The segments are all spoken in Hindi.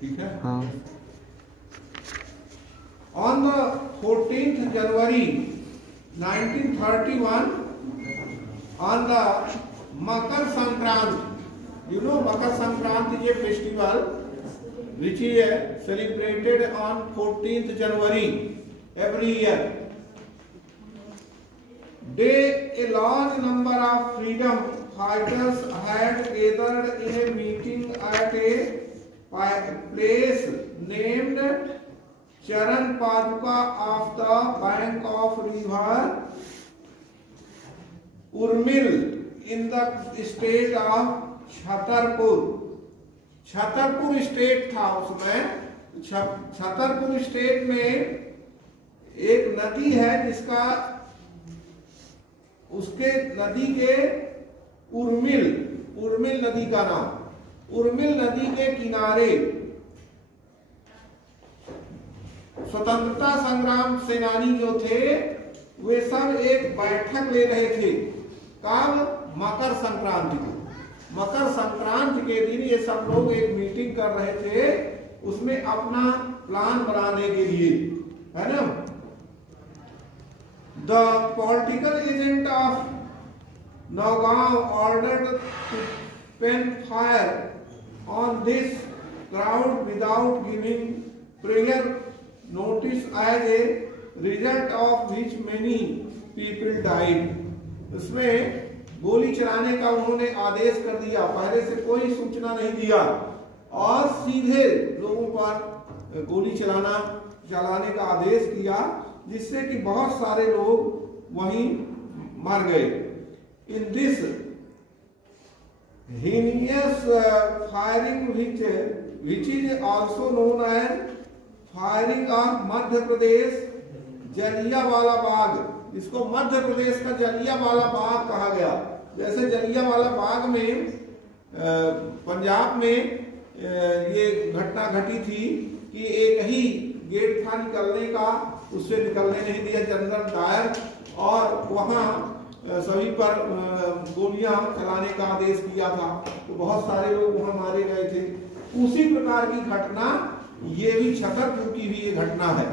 ठीक है। हाँ। On the 14th January 1931, on the Makar Sankranti, you know Makar Sankranti is a festival which is celebrated on 14th January every year. Day, a large number of freedom fighters had gathered in a meeting at a place named Charan Paduka of the bank of river Urmil in the state of Chhatarpur. Chhatarpur state था उसमें। छतरपुर स्टेट में एक नदी है जिसका उसके नदी के उर्मिल नदी का नाम, उर्मिल नदी के किनारे स्वतंत्रता संग्राम सेनानी जो थे वे सब एक बैठक ले रहे थे। कब? मकर संक्रांति को। मकर संक्रांति के दिन ये सब लोग एक मीटिंग कर रहे थे, उसमें अपना प्लान बनाने के लिए, है ना। The political agent of Nagaon ordered to open fire on this crowd without giving prior notice, as a result of which many people died. उसमें गोली चलाने का उन्होंने आदेश कर दिया, पहले से कोई सूचना नहीं दिया और सीधे लोगों पर गोली चलाने का आदेश किया, जिससे कि बहुत सारे लोग वहीं मर गए। In this heinous firing which is also known as firing of Madhya Pradesh Jallianwala Bagh, इसको मध्य प्रदेश का जलियांवाला बाग कहा गया। जैसे जलियांवाला बाग में पंजाब में ये घटना घटी थी कि एक ही गेट था निकलने का, उससे निकलने नहीं दिया जनरल डायर, और वहाँ सभी पर गोलियां चलाने का आदेश किया था, तो बहुत सारे लोग वहाँ मारे गए थे। उसी प्रकार की घटना ये भी छतरपुर की भी ये घटना है,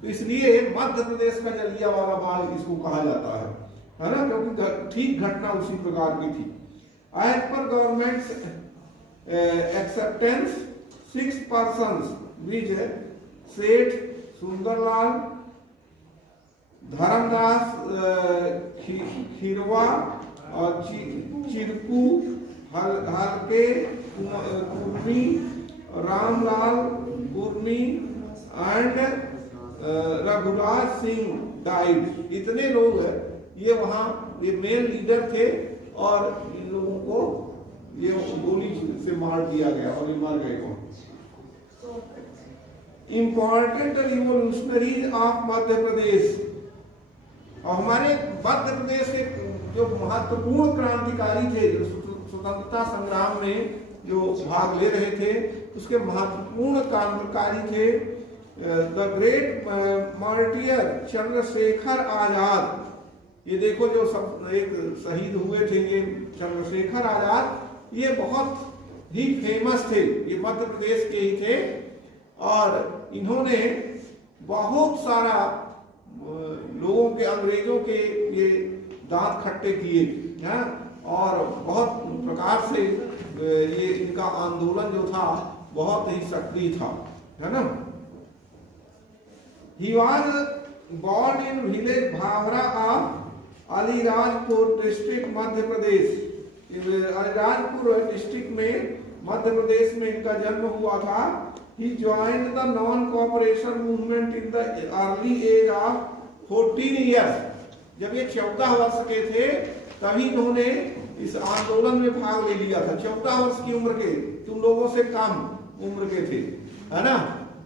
तो इसलिए मध्य प्रदेश का जलियांवाला बाग इसको कहा जाता है ना, क्योंकि ठीक घटना उसी प्रकार की थी। As per government acceptance 6 persons विच सेठ सुंदरलाल, धर्मदास खीरवा और चिरकू हल्के कुर्मी, रामलाल कुर्मी एंड रघुराज सिंह डाइड। इतने लोग ये वहाँ ये मेन लीडर थे और इन लोगों को ये गोली से मार दिया गया और ये मर गए। इंपॉर्टेंट रिवोल्यूशनरीज ऑफ मध्य प्रदेश, और हमारे मध्य प्रदेश के जो महत्वपूर्ण क्रांतिकारी थे, जो स्वतंत्रता संग्राम में जो भाग ले रहे थे, उसके महत्वपूर्ण क्रांतिकारी थे the great martyr Chandrashekhar Azad. ये देखो जो सब एक शहीद हुए थे, ये चंद्रशेखर आजाद, ये बहुत ही फेमस थे, ये मध्य प्रदेश के ही थे, और इन्होंने बहुत सारा लोगों के, अंग्रेजों के ये दांत खट्टे किए हैं, और बहुत प्रकार से ये इनका आंदोलन जो था बहुत ही सक्रिय था, है ना। He was born in village भावरा of Alirajpur district Madhya Pradesh. Alirajpur district में मध्य प्रदेश में इनका जन्म हुआ था। He joined the non-cooperation movement in the early age of 14 years। जब ये 14 वर्ष के थे तभी इन्होंने इस आंदोलन में भाग ले लिया था। 14 वर्ष की उम्र के, तुम लोगों से कम उम्र के थे, है ना,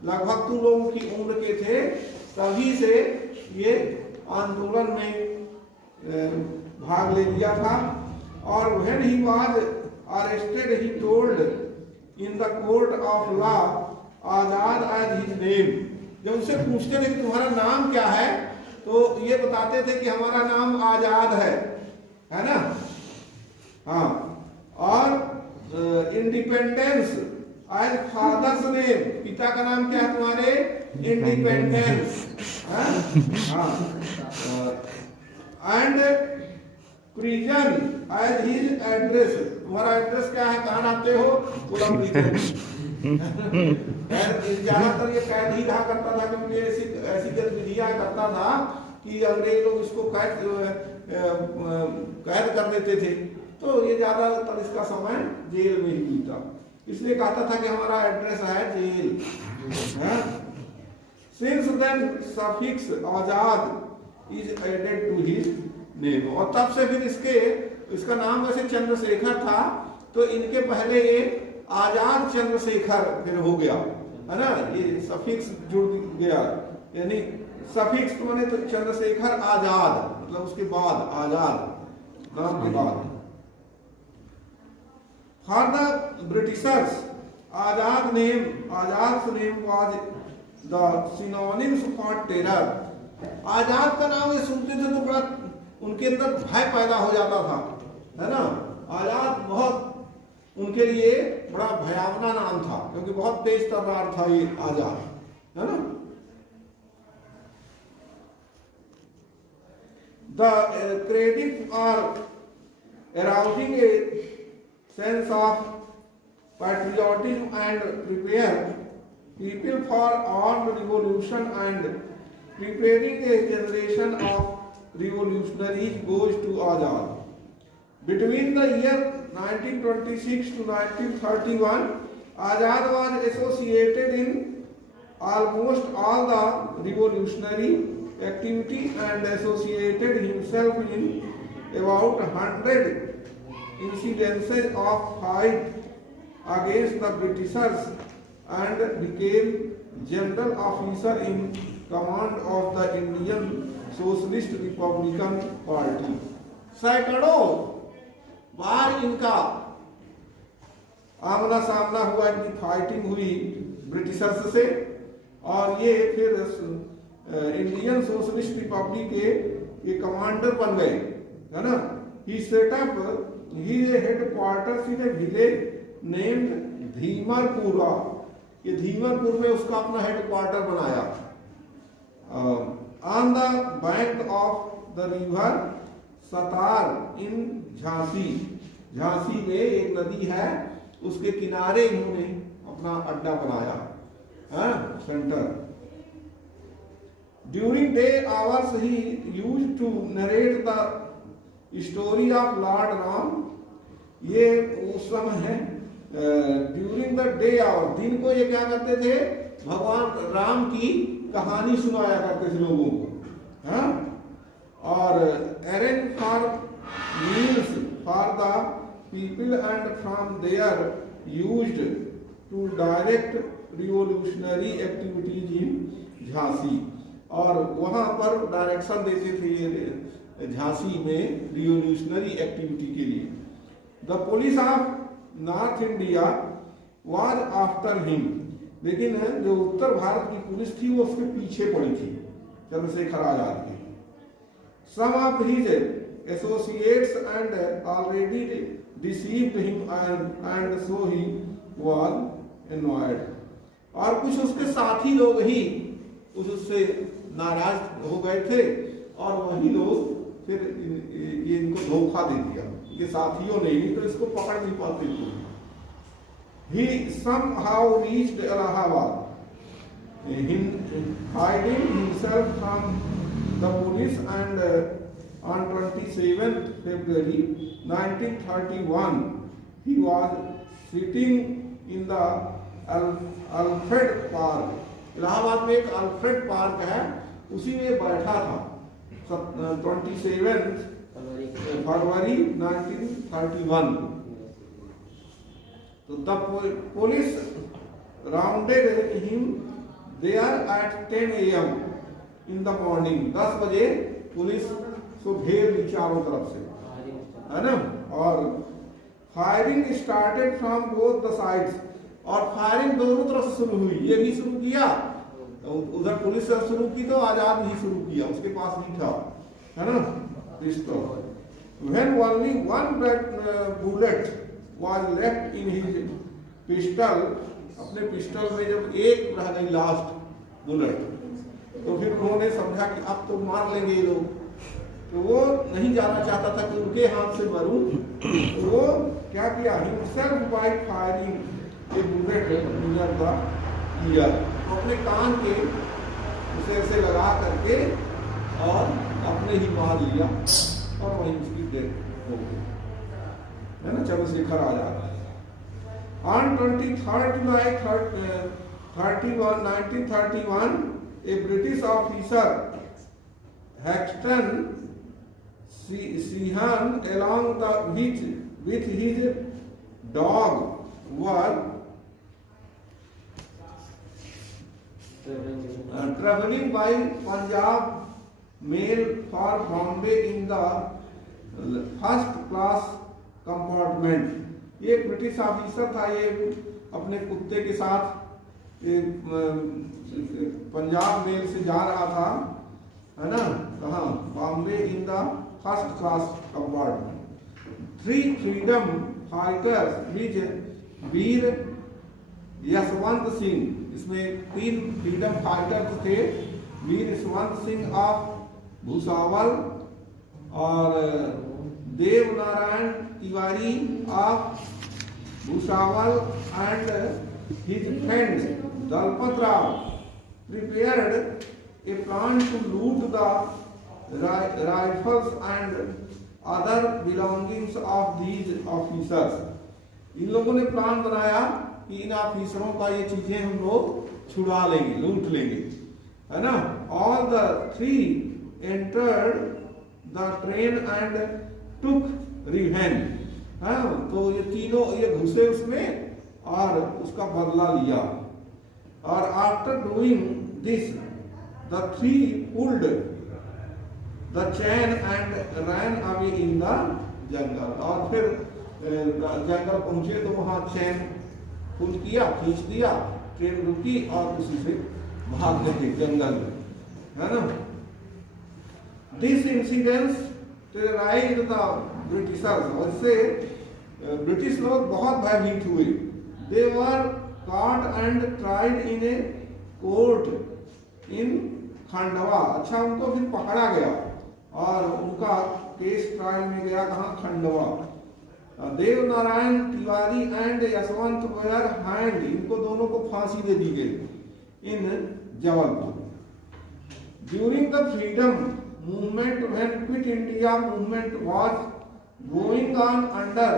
लगभग तुम लोगों की उम्र के थे, तभी से ये आंदोलन में भाग ले लिया था। और when he was arrested he told in the court of law Azad as his name। जब उससे पूछते थे कि तुम्हारा नाम क्या है, तो ये बताते थे कि हमारा नाम आजाद है ना। हाँ, इंडिपेंडेंस एज फादर्स नेम, पिता का नाम क्या है तुम्हारे? Independence. And prison as his address, तुम्हारा एड्रेस क्या है, कहाँ रहते हो? पूरा प्रिजन। ज्यादातर ये कैद ही रहा करता था, क्योंकि ऐसी गतिविधियां करता था कि अंग्रेज लोग इसको कैद कर देते थे, तो ये ज्यादातर इसका समय जेल में ही बीता, इसलिए कहता था कि हमारा एड्रेस है jail. Since then suffix Azad is added to his name, और तब से फिर इसका नाम वैसे चंद्रशेखर था, तो इनके पहले ये आजाद चंद्रशेखर फिर हो गया, है ना, ये सफिक्स जुड़ गया, यानी सफिक्स तो माने तो चंद्रशेखर आजाद, मतलब उसके बाद आजाद नाम के बाद। For the Britishers Azad name was the synonyms for terror. Azad का नाम ये सुनते थे तो बड़ा उनके अंदर भय पैदा हो जाता था, है ना। आजाद बहुत उनके लिए बड़ा भयावना नाम था, क्योंकि बहुत तेज तर्रार था ये आजाद, है ना। The credit for arousing a sense of patriotism and prepare people for armed revolution and preparing a generation of revolutionaries goes to Azad. Between the year 1926 to 1931, Azad was associated in almost all the revolutionary activity and associated himself in about 100 incidences of fight against the Britishers and became general officer in command of the Indian Socialist Republican Party. सैकड़ों बार इनका आमना सामना हुआ, इनकी फाइटिंग हुई ब्रिटिशर्स से, और ये फिर इंडियन सोशलिस्ट रिपब्लिक के ये कमांडर बन गए, है ना। He set up his headquarters in a village named Dhimarpura, ये धीमरपुर में उसका अपना हेडक्वार्टर बनाया। On the bank of the river Satar in Jhansi, Jhansi में एक नदी है, उसके किनारे इन्होंने अपना अड्डा बनाया, centre. During day hours he used to narrate the story of Lord Ram, ये उस समय है ड्यूरिंग द डे आवर, दिन को ये क्या करते थे, भगवान राम की कहानी सुनाया करते थे लोगों को, हाँ। और arrange for meals for the people and from there used to direct revolutionary activities in Jhansi, और वहां पर डायरेक्शन देते थे ये झांसी में रिवोल्यूशनरी एक्टिविटी के लिए। The police of north India was after him, लेकिन जो उत्तर भारत की पुलिस थी वो उसके पीछे पड़ी थी चंद्रशेखर आजाद के। Some of his associates and already deceived him and so he was annoyed, और कुछ उसके साथी लोग ही उससे नाराज हो गए थे, और वही लोग फिर ये इनको धोखा दे दिया, ये साथियों ने ही, तो इसको पकड़ नहीं पाते थे। He somehow reached Allahabad, hiding himself from the police, and on 27th February 1931 he was sitting in the Alfred Park, Allahabad में एक अल्फ्रेड पार्क है, उसी में बैठा था 27 फरवरी 1931। तो the police rounded him there at 10 AM in the morning, 10 बजे पुलिस को घेर ली चारों तरफ से, है ना। और firing started from both the sides, और फायरिंग दोनों तरफ से शुरू हुई, ये भी शुरू किया, उधर पुलिस से शुरू की तो आजाद नहीं शुरू किया, उसके पास नहीं था, है ना, पिस्तौल। When only one bullet was left in his pistol, अपने पिस्टल में जब एक रह गई लास्ट बुलेट, तो फिर उन्होंने समझा कि अब तो मार लेंगे ये लोग, तो वो नहीं जाना चाहता था कि उनके हाथ से मरूं, तो वो क्या किया, himself by firing a bullet near the ear, अपने कान के उसे से लगा करके और अपने ही मार लिया और वहीं उसकी डेथ हो गई, है ना, Chandrashekhar Azad. On 23rd July 1931, a British officer, Haxton Sheehan, along with his dog, were traveling by Punjab Mail for Bombay in the first class compartment। ये एक ब्रिटिश ऑफिसर था, ये अपने कुत्ते के साथ पंजाब मेल से जा रहा था, है ना, कहाँ, Bombay in the first class compartment. 3 freedom fighters which Veer Yashwant Singh, इसमें 3 फ्रीडम फाइटर्स थे, वीर यशवंत सिंह ऑफ भुसावल और Dev Narayan Tiwari of Bhusawal and his friend Dalpat Rao prepared a plan to loot the rifles and other belongings of these officers। इन लोगों ने प्लान बनाया कि इन ऑफिसरों का ये चीजें हम लोग छुड़ा लेंगे, लूट लेंगे, है ना। All the 3 entered the train and took revenge। हाँ, तो ये तीनों ये घुसे उसमें और उसका बदला लिया। और after doing this the 3 pulled the chain and ran away in the जंगल। और फिर जंगल पहुंचे तो वहां चैन पुल किया, खींच दिया, ट्रेन रुकी और उसी से भाग गए जंगल में, है ना। दिस इंसिडेंस टेरराइज्ड द ब्रिटिशर्स, और इससे ब्रिटिश लोग बहुत भयभीत हुए। दे वर caught and tried in a court in Khandwa. अच्छा, उनको फिर पकड़ा गया और उनका केस ट्रायल में गया कहाँ, Khandwa. Dev Narayan Tiwari and Yashwant were hanged, इनको दोनों को फांसी दे दी गई in Jabalpur. During the freedom movement when quit India movement was going on under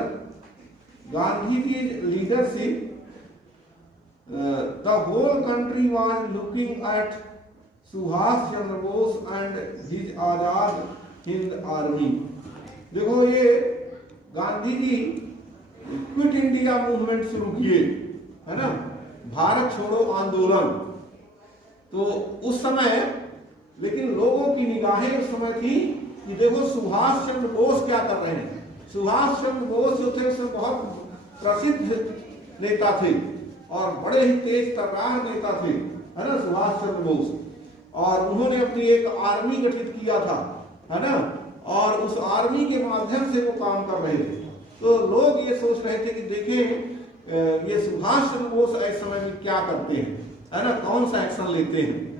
Gandhi's leadership, the whole country was looking at Subhash Chandra Bose and his Azad Hind Army। देखो, ये Gandhi ji quit India movement शुरू किए, है ना, भारत छोड़ो आंदोलन। तो उस समय लेकिन लोगों की निगाहें उस समय थी कि देखो सुभाष चंद्र बोस क्या कर रहे हैं। सुभाष चंद्र बोस जो थे उसमें बहुत प्रसिद्ध नेता थे और बड़े ही तेज तर्रार नेता थे, है ना, सुभाष चंद्र बोस। और उन्होंने अपनी एक आर्मी गठित किया था, है ना, और उस आर्मी के माध्यम से वो काम कर रहे थे। तो लोग ये सोच रहे थे कि देखें ये सुभाष चंद्र बोस इस समय में क्या करते हैं, है ना, कौन सा एक्शन लेते हैं।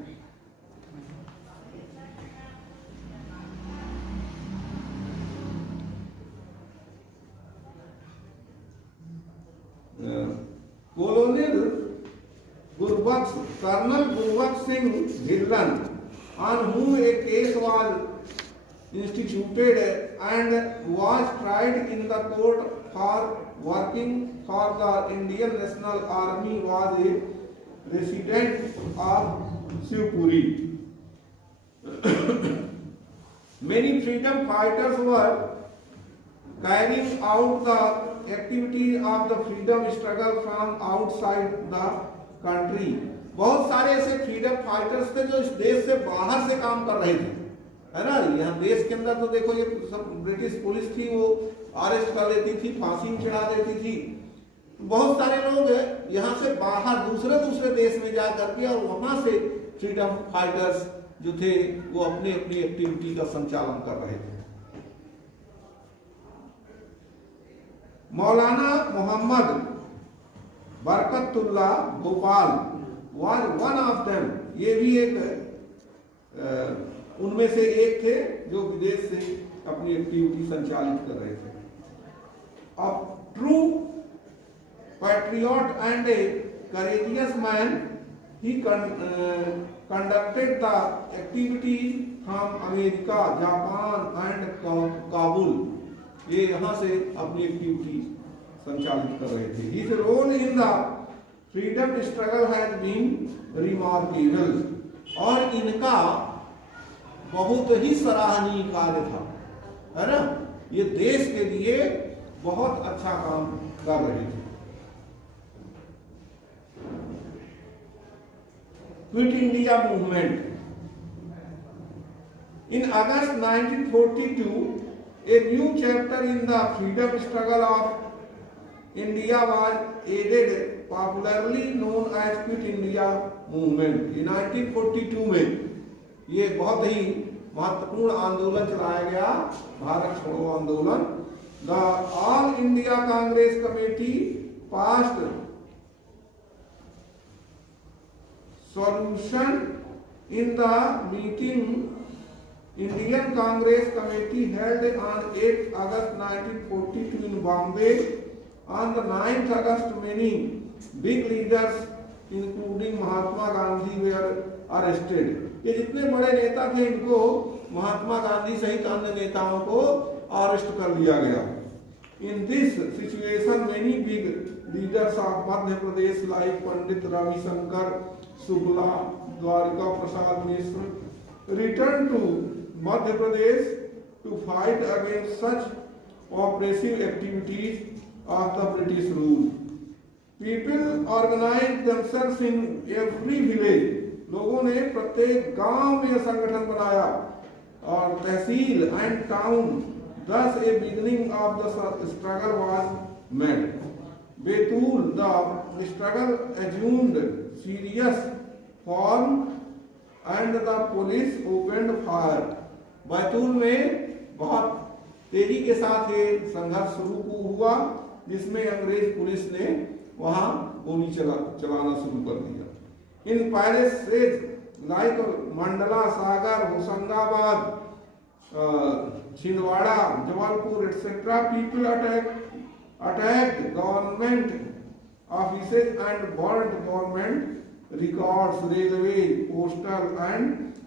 Colonel Colonel Gurbaksh Singh Dhillon, on whom a case was instituted and was tried in the court for working for the Indian National Army, was a resident of Shivpuri। Many freedom fighters were carrying out the activity of the freedom struggle from outside the country। बहुत सारे ऐसे फ्रीडम फाइटर्स थे जो इस देश से बाहर से काम कर रहे थे, है ना। यहाँ देश के अंदर तो देखो ये सब ब्रिटिश पुलिस थी, वो अरेस्ट कर लेती थी, फांसी चढ़ा देती थी। बहुत सारे लोग यहाँ से बाहर दूसरे देश में जा करके और वहां से फ्रीडम फाइटर्स जो थे वो अपनी अपनी एक्टिविटी का संचालन कर रहे थे। मौलाना Mohammad Barkatullah Gopal was one of them। ये भी एक उनमें से एक थे जो विदेश से अपनी एक्टिविटी संचालित कर रहे थे। अब true patriot and A courageous man, he conducted the activity from America, Japan and Kabul। ये यहाँ से अपनी एक्टिविटी संचालित कर रहे थे। His role in the freedom struggle has been remarkable। और इनका बहुत ही सराहनीय कार्य था, है ना। ये देश के लिए बहुत अच्छा काम कर रहे थे। Quit India movement. In August 1942, a new chapter in the freedom struggle of India was added, popularly known as Quit India Movement। 1942 में ये बहुत ही महत्वपूर्ण आंदोलन चलाया गया, भारत छोड़ो आंदोलन। The All India Congress Committee passed solution in the meeting Indian Congress Committee held on 8 August 1942 in Bombay। On the 9th August, many big leaders including Mahatma Gandhi were arrested। ये जितने बड़े नेता थे इनको महात्मा गांधी सहित अन्य नेताओं को अरेस्ट कर लिया गया। In this situation, many big leaders of Madhya Pradesh like Pandit Ravi Shankar Shukla, Dwarika Prasad Mishra returned to Madhya Pradesh to fight against such oppressive activities of the British rule। People organized themselves in every village। लोगों ने प्रत्येक गांव में संगठन बनाया और तहसील and town. Thus a beginning of the struggle was made। Betul, the struggle assumed serious form and the police opened fire। Betul में बहुत तेजी के साथ ये संघर्ष शुरू हुआ, जिसमें अंग्रेज पुलिस ने वहां गोली चलाना शुरू कर दिया। In palaces like Mandla, Sagar, Hoshangabad, Chhindwara, Jabalpur etc. people attacked government offices and burned government records। railway, postal and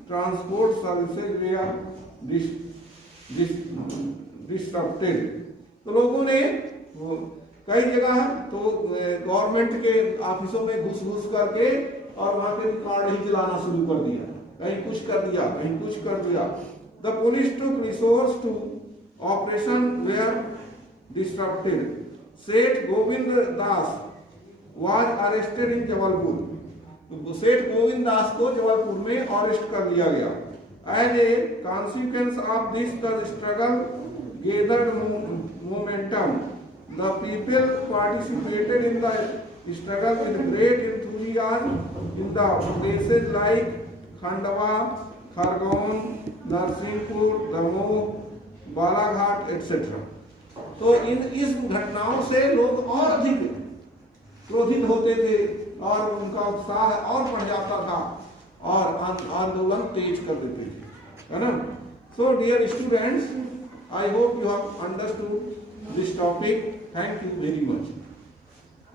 transport services were disrupted। तो लोगों ने कई जगह तो गवर्नमेंट के ऑफिसों में घुस करके और वहां पे रिकॉर्ड ही चलाना शुरू कर दिया, कहीं कुछ कर दिया, कहीं कुछ कर दिया। The police took resource to operation were disrupted। Seth Govind Das was arrested in Jabalpur। तो सेठ गोविंद दास को जबलपुर में अरेस्ट कर लिया गया। As a consequence of this, the struggle gathered momentum। The people participated in the struggle with great enthusiasm in the places like Khandwa, Khargone, Narsinghpur, Damoh, Balaghat etc। तो इस घटनाओं से लोग और अधिक क्रोधित होते थे और उनका उत्साह और बढ़ जाता था और आंदोलन तेज कर देते थे, है ना। So dear students, I hope you have understood this topic. Thank you very much.